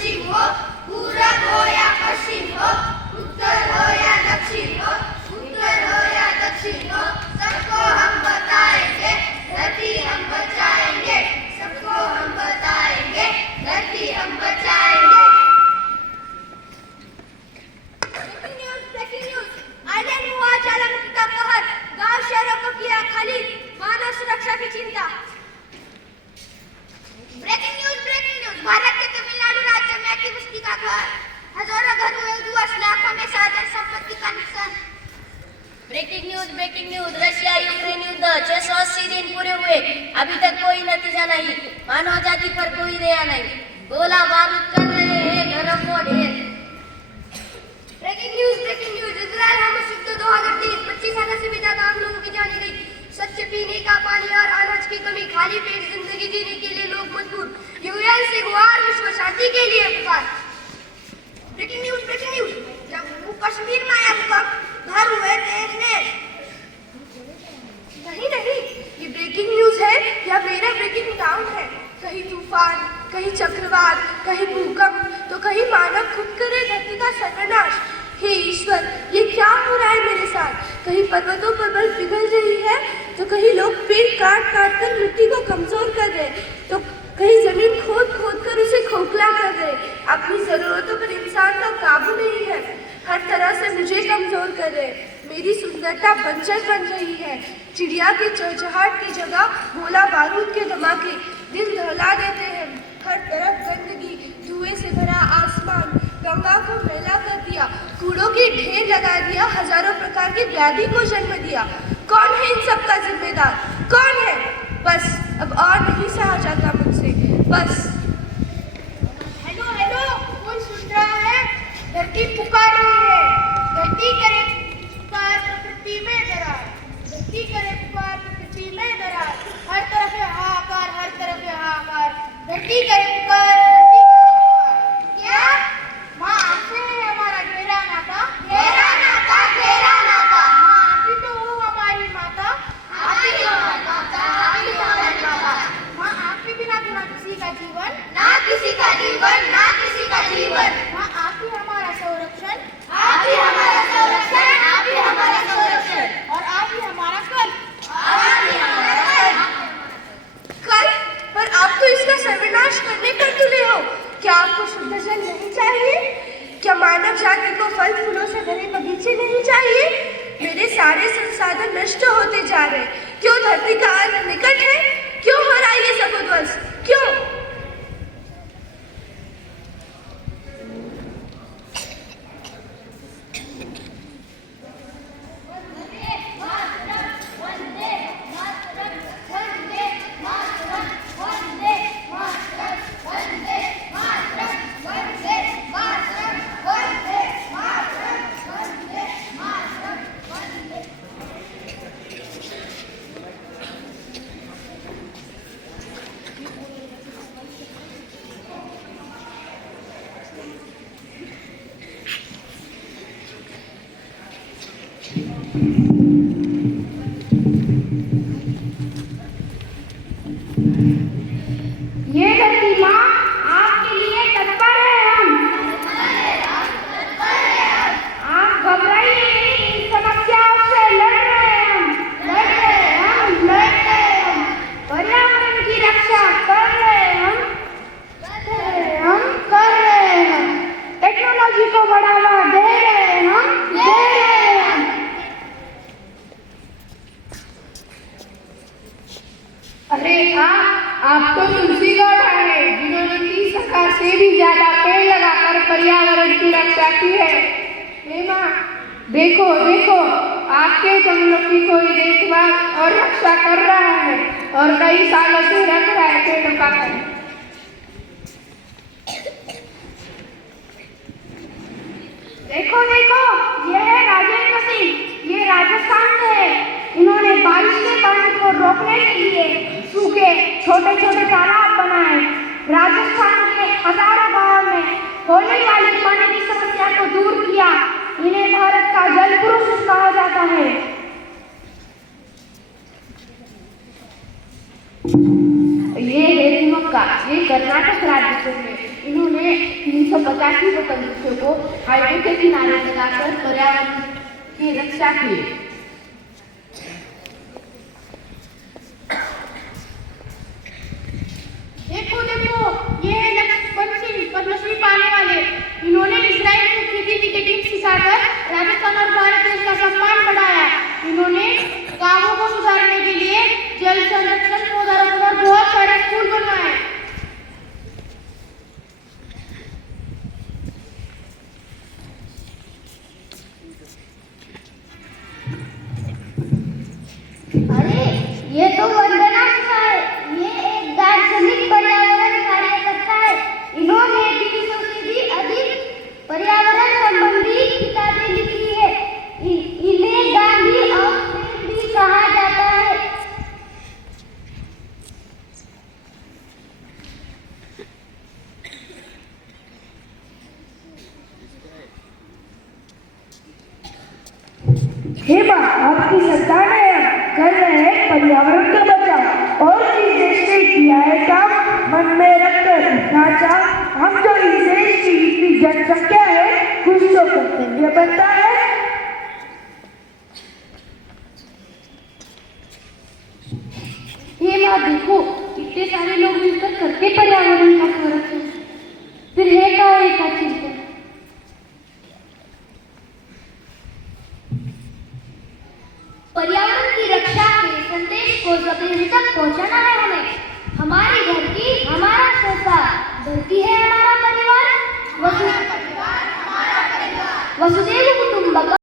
पश्चिम हो, पूरब हो या पश्चिम हो, उत्तर हो या दक्षिण हो, उत्तर हो या दक्षिण हो, सबको हम बताएंगे, धरती हम बचाएंगे, सबको हम बताएंगे, धरती हम बचाएंगे। ब्रेकिंग न्यूज, आइलैंड में हुआ ज्वालामुखी का कहर, गांव शहरों को किया खाली, मानव सुरक्षा की चिंता। ब्रेकिंग न्यूज, भारत के तमिलनाडु राज्य में अतिवृष्टि का कहर, हजारों घर हुए उद्ध्वस्त, लाखों में साधन संपत्ति का नुकसान। ब्रेकिंग न्यूज, रशिया यूक्रेन युद्ध 680 दिन पूरे हुए, अभी तक कोई नतीजा नहीं, मानव जाति पर कोई दया नहीं, गोला बारूद कर रहे हैं घरों को ढेर। ब्रेकिंग न्यूज, इजराइल हमास युद्ध 2023, 25 साल से भी ज्यादा आम लोगों की जान गई, स्वच्छ पीने का पानी और अनाज की कमी, खाली पेट जिंदगी जीने के लिए लोग मजबूर, यूएन से गुहार, विश्व शांति के लिए पुकार। ब्रेकिंग न्यूज, जम्मू कश्मीर में आया भूकंप, घर हुए देश ने। नहीं, ये ब्रेकिंग न्यूज है या मेरा ब्रेकिंग डाउन है। कहीं तूफान, कहीं चक्रवात, कहीं भूकंप, तो कहीं मानव खुद करे धरती का सर्वनाश। हे ईश्वर, ये क्या हो रहा है मेरे साथ? कहीं पर्वतों पर बर्फ पिघल रही है, तो कहीं लोग पेड़ काट कर मिट्टी को कमजोर कर रहे, तो कहीं जमीन खोद कर उसे खोखला कर रहे। अपनी जरूरतों पर इंसान का काबू नहीं है, हर तरह से मुझे कमजोर कर रहे। मेरी सुंदरता बंजर बन रही है, चिड़िया के चहचहाट की जगह गोला बारूद के धमाके दिल दहला देते हैं। हर तरफ गंदगी, धुएं से भरा आसमान, गंगा को मैला कर दिया, कूड़ों की ढेर लगा दिया, हजारों प्रकार की व्याधि को जन्म दिया। कौन है इन सब का जिम्मेदार? कौन है? बस अब और नहीं सहा जाता मुझसे, बस। हेलो, कौन सुन रहा है? धरती पुकार रही है, धरती करे पुकार प्रकृति में दरार, धरती करे पुकार प्रकृति में दरार, हर तरफ है हाहाकार, हर तरफ है हाहाकार, धरती करे पुकार, धरती करे पुकार। क्या माँ आपसे है हमारा गहरा नाता, गहरा नाता, गहरा नाता। माँ आप ही तो हो हमारी माता, आप ही हो हमारी माता, आप ही हो हमारी माता। माँ आप के बिना तो ना किसी का जीवन, ना किसी का जीवन, ना किसी का जीवन। माँ आप ही हमारा संरक्षण, आप ही हमारा संरक्षण, आप ही हमारा संरक्षण, और आप ही हमारा कल, आप ही हमारा कल। पर आप तो इसका सर्वनाश करने पर तुले हो। क्या आपको शुद्ध जल नहीं चाहिए? क्या मानव जाति को फल फूलों से भरे बगीचे नहीं चाहिए? मेरे सारे संसाधन नष्ट होते जा रहे, क्यों धरती का अंत निकट है? क्यों हो रहा है ये सब उद्ध्वस्त? क्यों? ये धरती माँ आपके लिए तत्पर है हम। आप घबराइए नहीं, इन समस्याओं से लड़ रहे हम, पर्यावरण की रक्षा कर रहे हम, कर रहे हम, टेक्नोलॉजी को बढ़ावा दे रहे हम, अरे आप तो तुलसी गौड़ है जिन्होंने 30,000 से भी ज्यादा पेड़ लगाकर पर्यावरण की रक्षा की है। हे माँ, देखो आपके जंगलों की कोई देखभाल और रक्षा कर रहा है और कई सालों से रख रहा है पेड़ों का खैर। देखो यह है राजेंद्र सिंह, ये राजस्थान से है। इन्होंने बारिश के पानी को रोकने के लिए सूखे छोटे तालाब बनाए। राजस्थान के हजारों गांवों में होने वाली पानी की समस्या को दूर किया। इन्हें भारत का जल पुरुष कहा जाता है। ये है शिवमोग्गा, ये कर्नाटक राज्य से है। इन्होंने 385 वृक्षों को हाईवे के किनारे लगाकर पर्यावरण की रक्षा की। देखो देखो, ये है लक्ष्मण सिंह, पद्मश्री पाने वाले। इन्होंने इजराइल में खेती की टीम सिखाकर राजस्थान और भारत देश का सम्मान बढ़ाया। इन्होंने गांवों को सुधारने के लिए जल संरक्षण, पौधारोपण और बहुत सारे स्कूल बनवाए। अरे ये तो वंदना सिन्हा है। ये एक दार्शनिक पर्यावरण कार्यकर्ता है। इन्होंने 300 से भी अधिक पर्यावरण संबंधी किताबें लिखी है। इन्हें गांधी ऑफ फेथ भी कहा जाता है। हे माँ, आपकी सरकार ने कर रहे हैं पर्यावरण का बचाव और इस देश ने किया है काम मन में रखकर ढांचा। हम जो इस देश की इतनी जनसंख्या है कुछ तो कर्तव्य बनता है। हे माँ देखो, इतने सारे लोग मिलकर करते पर्यावरण का संरक्षण, फिर है का एक चिंतन। पर्यावरण की रक्षा के संदेश को सभी तक पहुंचाना है हमें। हमारी धरती हमारा संसार, धरती है हमारा परिवार, वसुदेव कुटुंबकम।